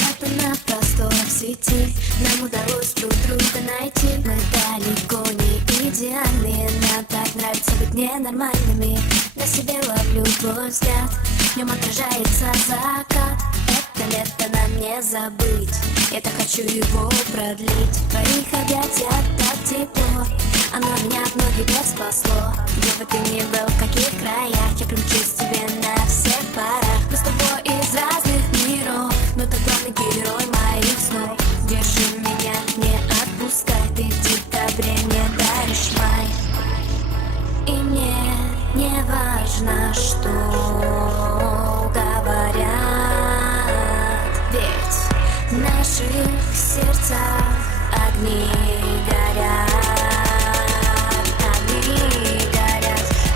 где-то на просторах сети нам удалось друг друга найти. Мы далеко не идеальные, нам так нравится быть ненормальными. На себе ловлю твой взгляд, в нем отражается закат. Это лето нам не забыть, я так хочу его продлить. В твоих объятиях так тепло, оно меня от многих бед спасло. Где бы ты ни был, в каких краях, я примчусь тебе на всех парах. Мы с тобой из разных миров, но ты главный герой моих снов. Держи меня, не отпускай, ты в декабре мне даришь май. И мне не важно, что говорят, ведь в наших сердцах огни горят.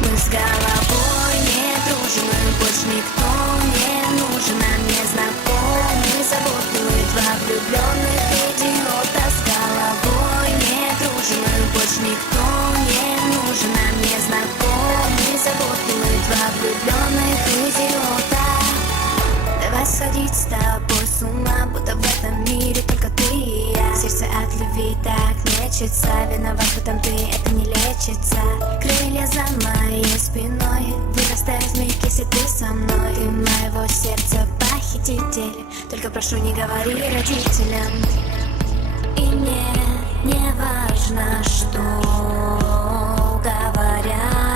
Мы с головой не дружим, больше никто не нужен. Нам незнакомый, заботливый, два влюбленных идиота. С головой не дружим, больше никто не нужен. Нам незнакомый, заботливый, два влюбленных идиота. Давай сходить с тобой с ума, будто в этом мире только ты и я. Сердце от любви так мечется, виноват в этом ты, это не лечится. Крылья за моей спиной, вырастает змейк, если ты со мной. Ты моего сердца похититель, только прошу, не говори родителям. И мне не важно, что говорят,